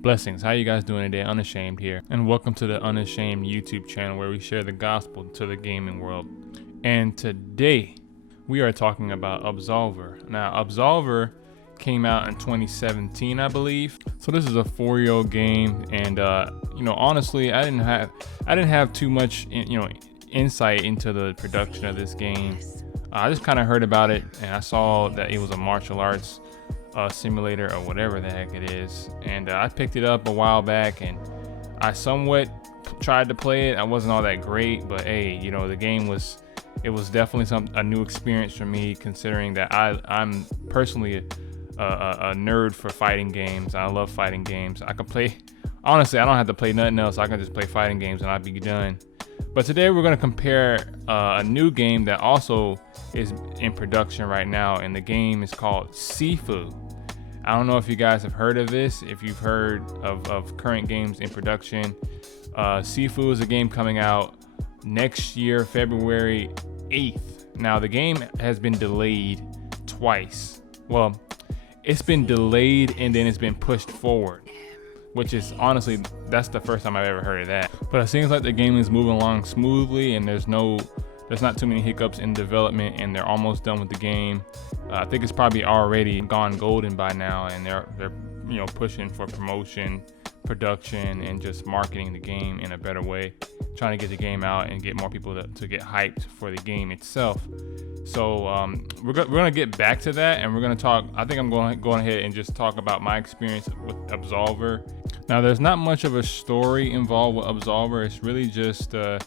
Blessings, how you guys doing today? Unashamed here, and welcome to the Unashamed YouTube channel where we share the gospel to the gaming world. And today we are talking about Absolver. Now, Absolver came out in 2017, I believe. So this is a 4-year-old game, and honestly, I didn't have too much insight into the production of this game. I just kind of heard about it, and I saw that it was a martial arts simulator or whatever the heck it is, and I picked it up a while back, and I somewhat tried to play it. I wasn't all that great, but hey, the game was definitely a new experience for me, considering that I'm personally a nerd for fighting games. I love fighting games. I can play, honestly, I don't have to play nothing else. I can just play fighting games and I'll be done. But today we're going to compare a new game that also is in production right now, and the game is called SIFU. I don't know if you guys have heard of this, if you've heard of current games in production. SIFU is a game coming out next year, February 8th. Now, the game has been delayed twice. Well, it's been delayed and then it's been pushed forward, which is honestly, that's the first time I've ever heard of that. But it seems like the game is moving along smoothly, and there's not too many hiccups in development, and they're almost done with the game. I think it's probably already gone golden by now, and they're pushing for promotion, production, and just marketing the game in a better way, trying to get the game out and get more people to get hyped for the game itself. So we're gonna get back to that, and we're gonna talk. I think I'm going ahead and just talk about my experience with Absolver. Now, there's not much of a story involved with Absolver. It's really just a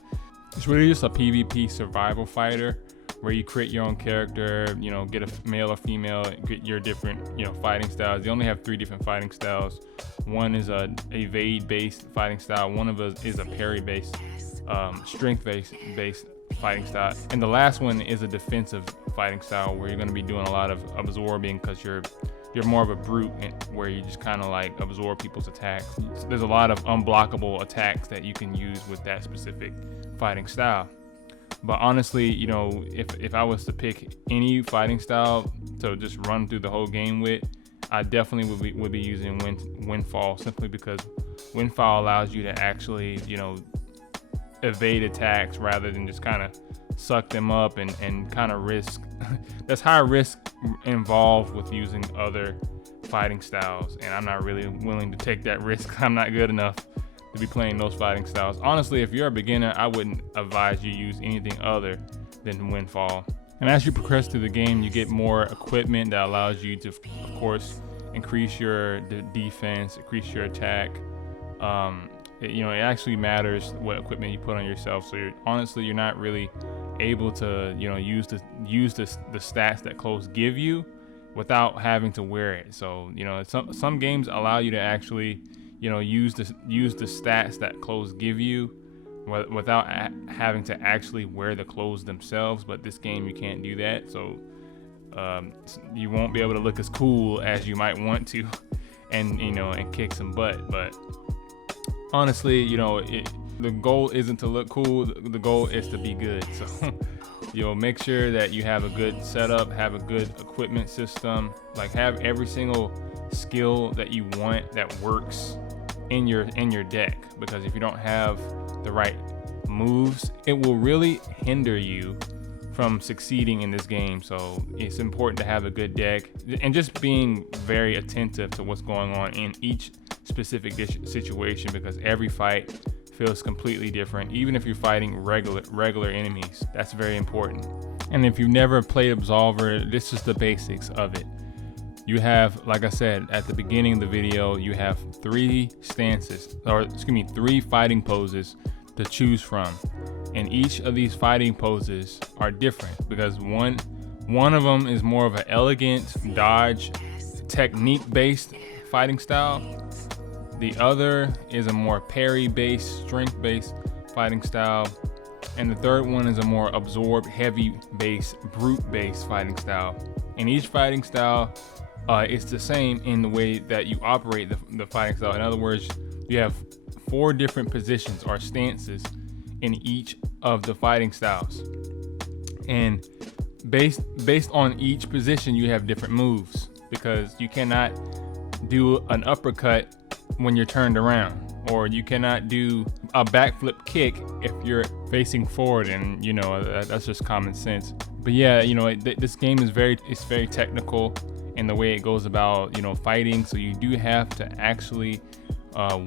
PvP survival fighter where you create your own character, get a male or female, get your different, fighting styles. They only have 3 different fighting styles. One is a evade-based fighting style. One of us is a parry-based, strength-based fighting style. And the last one is a defensive fighting style where you're going to be doing a lot of absorbing, because you're more of a brute, where you just kind of like absorb people's attacks. There's a lot of unblockable attacks that you can use with that specific fighting style. But honestly, if I was to pick any fighting style to just run through the whole game with, I definitely would be using Windfall, simply because Windfall allows you to actually, evade attacks rather than just kind of suck them up and kind of risk. There's high risk involved with using other fighting styles, and I'm not really willing to take that risk. I'm not good enough to be playing those fighting styles. Honestly, if you're a beginner, I wouldn't advise you use anything other than Windfall. And as you progress through the game, you get more equipment that allows you to, of course, increase your defense, increase your attack. It actually matters what equipment you put on yourself. So you're not really able to use the stats that clothes give you without having to wear it. So some games allow you to actually use the stats that clothes give you without having to actually wear the clothes themselves. But this game, you can't do that, so you won't be able to look as cool as you might want to and kick some butt. But honestly, the goal isn't to look cool. The goal is to be good. So make sure that you have a good setup, have a good equipment system, like have every single skill that you want that works in your deck, because if you don't have the right moves, it will really hinder you from succeeding in this game. So it's important to have a good deck, and just being very attentive to what's going on in each specific situation, because every fight feels completely different, even if you're fighting regular enemies. That's very important. And if you've never played Absolver, this is the basics of it. You have, like I said at the beginning of the video, you have 3 fighting poses to choose from, and each of these fighting poses are different, because one of them is more of an elegant dodge technique based fighting style. The other is a more parry based, strength based fighting style, and the third one is a more absorb heavy based, brute based fighting style. And each fighting style it's the same in the way that you operate the fighting style. In other words, you have 4 different positions or stances in each of the fighting styles, and based on each position, you have different moves, because you cannot do an uppercut when you're turned around, or you cannot do a backflip kick if you're facing forward, and you know that's just common sense. But yeah, you know, this game is very technical in the way it goes about, you know, fighting. So you do have to actually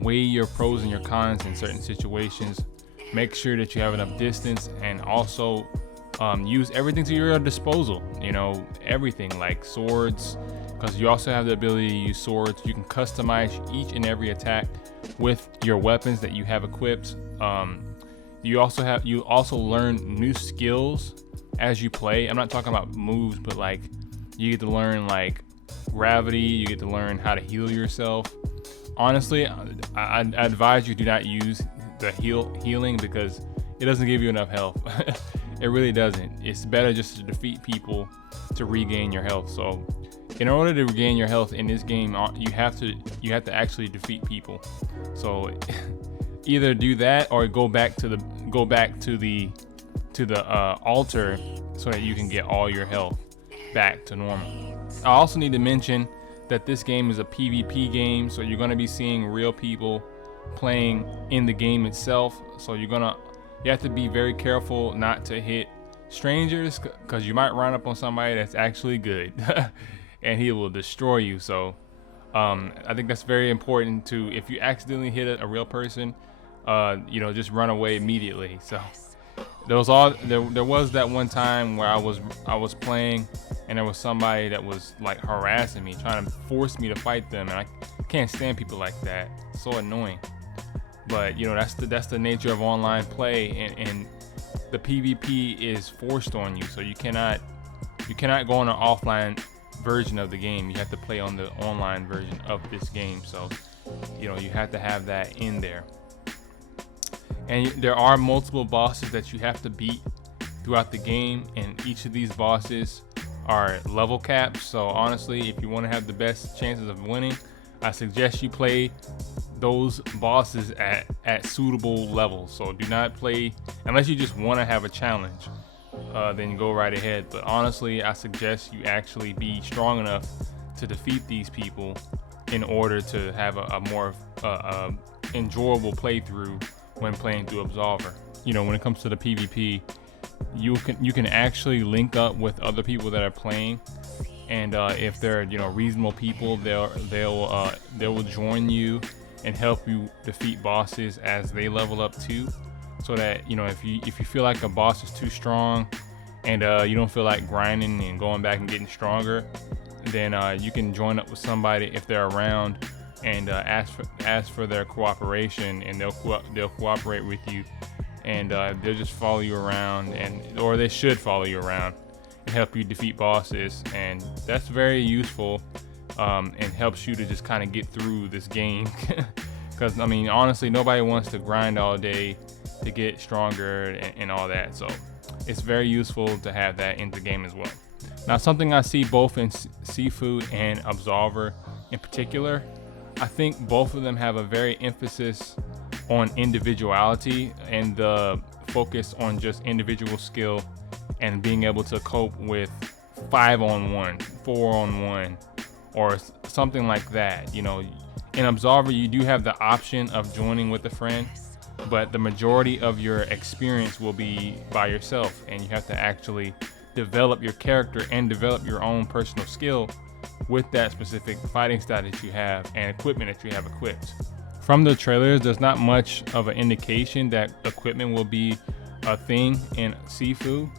weigh your pros and your cons in certain situations. Make sure that you have enough distance, and also use everything to your disposal. You know, everything like swords, because you also have the ability to use swords. You can customize each and every attack with your weapons that you have equipped. You also learn new skills as you play. I'm not talking about moves, but like you get to learn like gravity. You get to learn how to heal yourself. Honestly, I advise you do not use the healing because it doesn't give you enough health. It really doesn't. It's better just to defeat people to regain your health. So in order to regain your health in this game, you have to actually defeat people. So either do that or go back to the altar so that you can get all your health back to normal. I also need to mention that this game is a PvP game, so you're going to be seeing real people playing in the game itself. So you have to be very careful not to hit strangers, because you might run up on somebody that's actually good and he will destroy you. So I think that's very important to, if you accidentally hit a real person, you know, just run away immediately. So there was that one time where I was playing and there was somebody that was like harassing me, trying to force me to fight them, and I can't stand people like that. It's so annoying. But you know, that's the nature of online play, and the PvP is forced on you, so you cannot go on an offline version of the game. You have to play on the online version of this game. So you know, you have to have that in there. And there are multiple bosses that you have to beat throughout the game, and each of these bosses are level caps. So honestly, if you want to have the best chances of winning, I suggest you play those bosses at suitable levels. So do not play unless you just want to have a challenge, then go right ahead. But honestly, I suggest you actually be strong enough to defeat these people in order to have a more enjoyable playthrough when playing through Absolver. You know, when it comes to the PvP, you can actually link up with other people that are playing, and if they're, you know, reasonable people, they will join you and help you defeat bosses as they level up too. So that, you know, if you feel like a boss is too strong and you don't feel like grinding and going back and getting stronger, then you can join up with somebody if they're around, and ask for their cooperation, and they'll cooperate with you, and they'll just follow you around, or they should follow you around and help you defeat bosses. And that's very useful, and helps you to just kind of get through this game. Because I mean, honestly, nobody wants to grind all day to get stronger and all that. So it's very useful to have that in the game as well. Now, something I see both in SIFU and Absolver in particular, I think both of them have a very emphasis on individuality and the focus on just individual skill and being able to cope with 5-on-1, 4-on-1, or something like that. You know, in Absolver, you do have the option of joining with a friend, but the majority of your experience will be by yourself, and you have to actually develop your character and develop your own personal skill with that specific fighting style that you have and equipment that you have equipped. From the trailers, there's not much of an indication that equipment will be a thing in SIFU,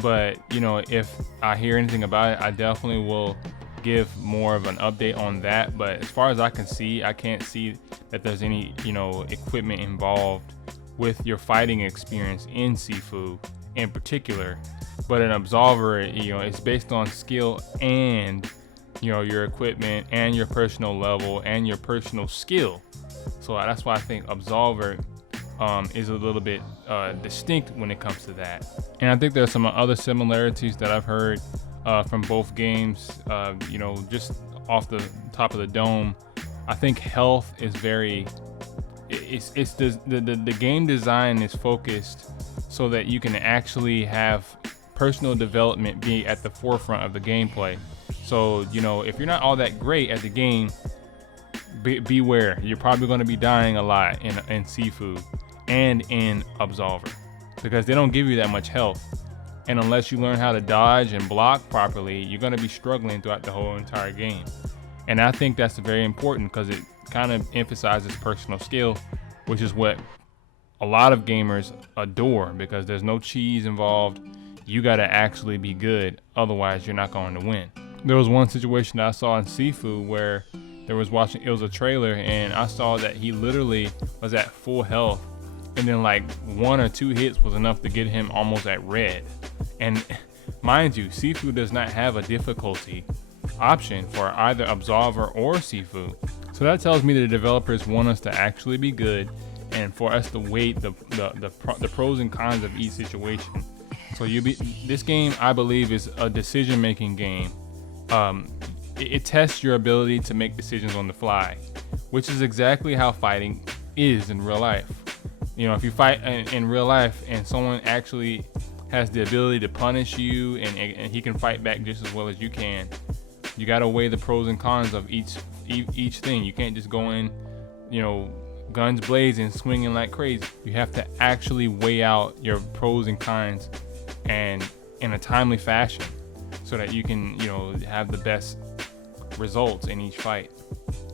but you know, if I hear anything about it, I definitely will give more of an update on that. But as far as I can see, I can't see that there's any, you know, equipment involved with your fighting experience in SIFU in particular. But in Absolver, you know, it's based on skill and, you know, your equipment and your personal level and your personal skill. So that's why I think Absolver is a little bit distinct when it comes to that. And I think there's some other similarities that I've heard from both games. You know, just off the top of the dome, I think health is very, the game design is focused so that you can actually have personal development be at the forefront of the gameplay. So, you know, if you're not all that great at the game, beware. You're probably going to be dying a lot in SIFU and in Absolver, because they don't give you that much health. And unless you learn how to dodge and block properly, you're going to be struggling throughout the whole entire game. And I think that's very important because it kind of emphasizes personal skill, which is what a lot of gamers adore, because there's no cheese involved. You got to actually be good, otherwise you're not going to win. There was one situation that I saw in SIFU where it was a trailer, and I saw that he literally was at full health, and then like 1 or 2 hits was enough to get him almost at red. And mind you, SIFU does not have a difficulty option for either Absolver or SIFU. So that tells me that the developers want us to actually be good, and for us to weigh the pros and cons of each situation. So this game, I believe, is a decision-making game. It tests your ability to make decisions on the fly, which is exactly how fighting is in real life. You know, if you fight in real life and someone actually has the ability to punish you, and he can fight back just as well as you can, you got to weigh the pros and cons of each thing. You can't just go in, you know, guns blazing, swinging like crazy. You have to actually weigh out your pros and cons, and in a timely fashion, so that you can, you know, have the best results in each fight.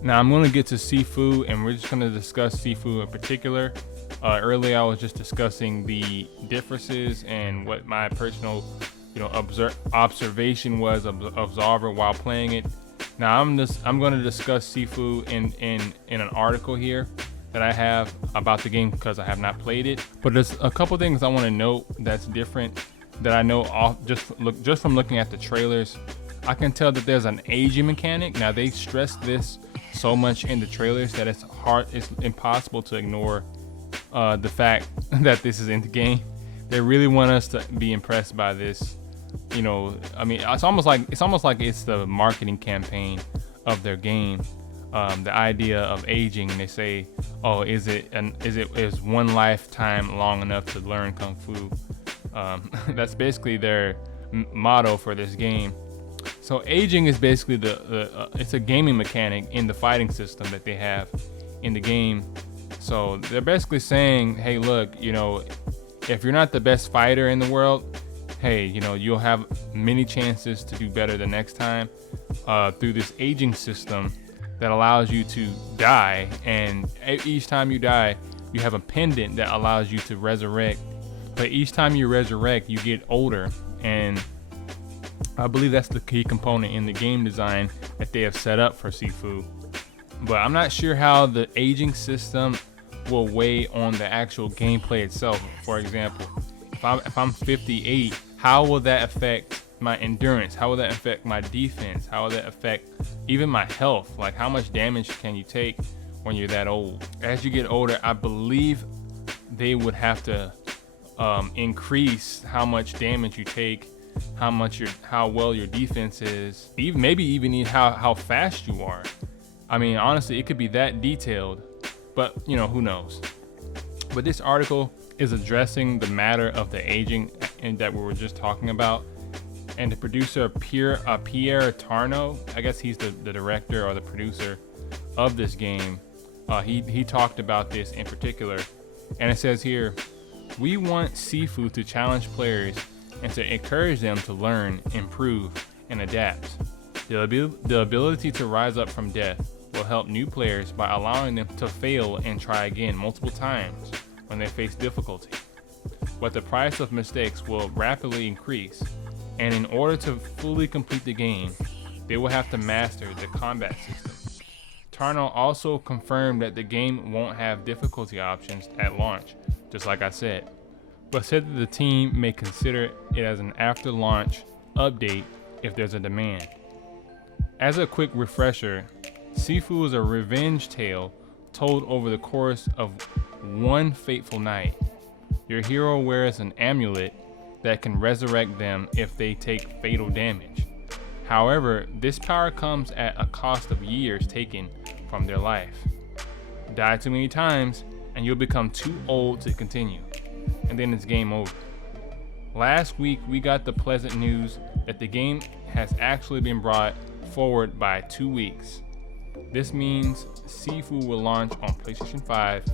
Now I'm going to get to SIFU, and we're just going to discuss SIFU in particular. Earlier I was just discussing the differences and what my personal, you know, observation was of Absolver while playing it. Now I'm going to discuss SIFU in an article here that I have about the game, because I have not played it. But there's a couple things I want to note that's different that I know just from looking at the trailers. I can tell that there's an aging mechanic. Now they stress this so much in the trailers that it's impossible to ignore the fact that this is in the game. They really want us to be impressed by this. You know, I mean, it's almost like it's the marketing campaign of their game. The idea of aging, and they say, oh, is one lifetime long enough to learn Kung Fu? That's basically their motto for this game. So aging is basically it's a gaming mechanic in the fighting system that they have in the game. So they're basically saying, hey, look, you know, if you're not the best fighter in the world, hey, you know, you'll have many chances to do better the next time through this aging system that allows you to die. And each time you die, you have a pendant that allows you to resurrect. But each time you resurrect, you get older. And I believe that's the key component in the game design that they have set up for SIFU. But I'm not sure how the aging system will weigh on the actual gameplay itself. For example, if I'm 58, how will that affect my endurance? How will that affect my defense? How will that affect even my health? Like, how much damage can you take when you're that old? As you get older, I believe they would have to increase how much damage you take, how well your defense is, maybe even how fast you are. I mean, honestly, it could be that detailed, but you know, who knows? But this article is addressing the matter of the aging and that we were just talking about. And the producer, Pierre Tarno, I guess he's the director or the producer of this game. He talked about this in particular, and it says here, we want SIFU to challenge players and to encourage them to learn, improve, and adapt. The ability to rise up from death will help new players by allowing them to fail and try again multiple times when they face difficulty. But the price of mistakes will rapidly increase, and in order to fully complete the game, they will have to master the combat system. Tarno also confirmed that the game won't have difficulty options at launch, just like I said, but said that the team may consider it as an after-launch update if there's a demand. As a quick refresher, SIFU is a revenge tale told over the course of one fateful night. Your hero wears an amulet that can resurrect them if they take fatal damage. However, this power comes at a cost of years taken from their life. Die too many times and you'll become too old to continue, and then it's game over. Last week we got the pleasant news that the game has actually been brought forward by 2 weeks. This means SIFU will launch on PlayStation 5,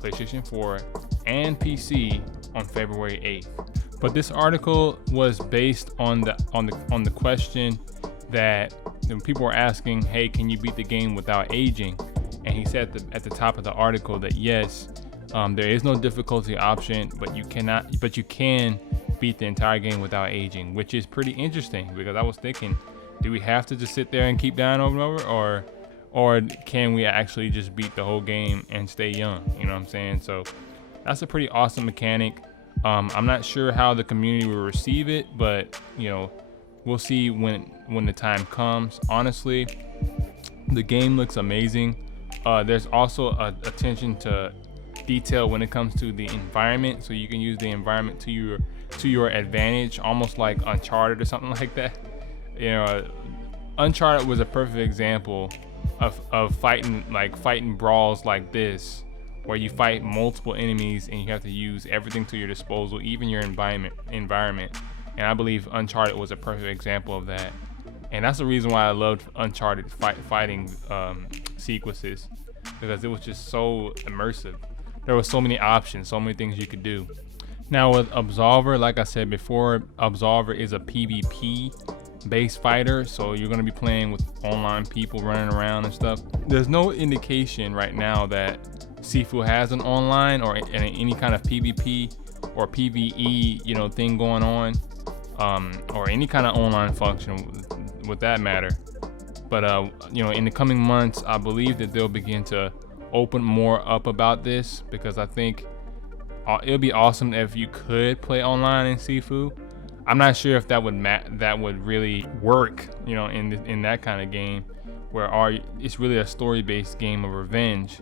PlayStation 4, and PC on February 8th. But this article was based on the question that people were asking, hey, can you beat the game without aging? And he said at the top of the article that yes, there is no difficulty option, but you can beat the entire game without aging, which is pretty interesting, because I was thinking, do we have to just sit there and keep dying over and over, or can we actually just beat the whole game and stay young? You know what I'm saying? So that's a pretty awesome mechanic. I'm not sure how the community will receive it, but we'll see when the time comes. Honestly, the game looks amazing. There's also attention to detail when it comes to the environment, so you can use the environment to your advantage, almost like Uncharted or something like that. Uncharted was a perfect example of fighting brawls like this, where you fight multiple enemies and you have to use everything to your disposal, even your environment. And I believe Uncharted was a perfect example of that. And that's the reason why I loved Uncharted fighting sequences, because it was just so immersive. There were so many options, so many things you could do. Now with Absolver, like I said before, Absolver is a PvP based fighter, so you're going to be playing with online people running around and stuff. There's no indication right now that SIFU has an online or any kind of PvP or PvE thing going on, or any kind of online function with that matter. But in the coming months, I believe that they'll begin to open more up about this, because I think it'll be awesome if you could play online in SIFU. I'm not sure if that would really work, in that kind of game where it's really a story-based game of revenge.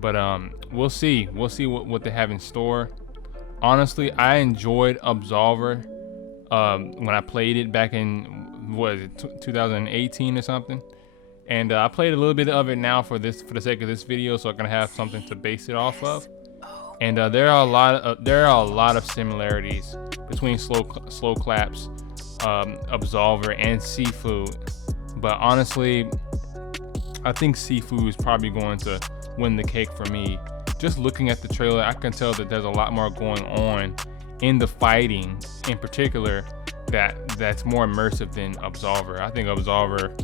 But we'll see what they have in store. Honestly, I enjoyed Absolver when I played it back in 2018 or something, and I played a little bit of it now for the sake of this video, so I can have something to base it off of. And there are a lot of similarities between SLOCLAP's Absolver and SIFU, but honestly, I think SIFU is probably going to win the cake for me. Just looking at the trailer, I can tell that there's a lot more going on in the fighting, in particular, that's more immersive than Absolver. I think Absolver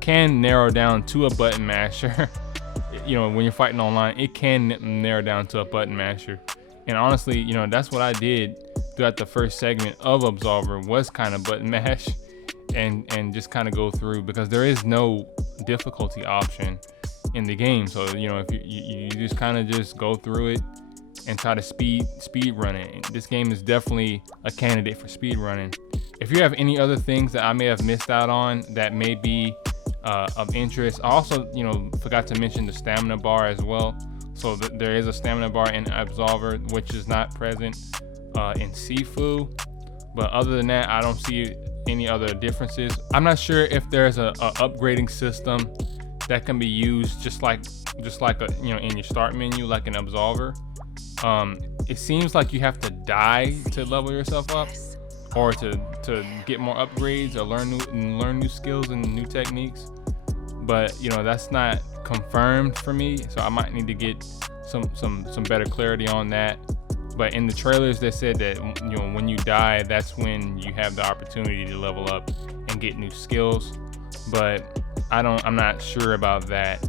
can narrow down to a button masher. When you're fighting online, it can narrow down to a button masher. And honestly, that's what I did throughout the first segment of Absolver, was kind of button mash and just kind of go through, because there is no difficulty option in the game. So if you just kind of just go through it and try to speed run it. This game is definitely a candidate for speed running. If you have any other things that I may have missed out on that may be of interest, I also forgot to mention the stamina bar as well. So there is a stamina bar in Absolver, which is not present in SIFU. But other than that, I don't see any other differences. I'm not sure if there's a upgrading system that can be used just like in your start menu, like in Absolver. It seems like you have to die to level yourself up, or to get more upgrades or learn new skills and new techniques. But that's not confirmed for me, so I might need to get some better clarity on that. But in the trailers, they said that when you die, that's when you have the opportunity to level up and get new skills. But I'm not sure about that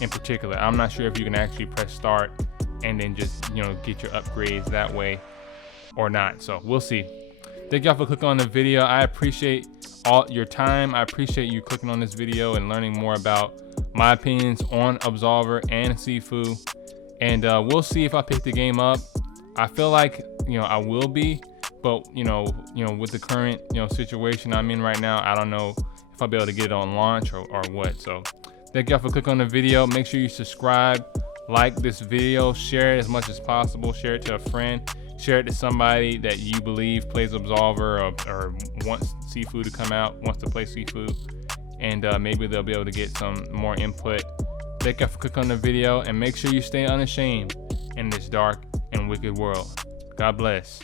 in particular. I'm not sure if you can actually press start and then just get your upgrades that way or not. So we'll see. Thank y'all for clicking on the video. I appreciate all your time. I appreciate you clicking on this video and learning more about my opinions on Absolver and SIFU. And we'll see if I pick the game up. I feel like I will be, but with the current situation I'm in right now, I don't know if I'll be able to get it on launch or what. So thank y'all for clicking on the video. Make sure you subscribe, like this video, share it as much as possible, share it to a friend, share it to somebody that you believe plays Absolver or wants SIFU to come out, wants to play SIFU, and maybe they'll be able to get some more input. Thank you for clicking on the video, and make sure you stay unashamed in this dark and wicked world. God bless.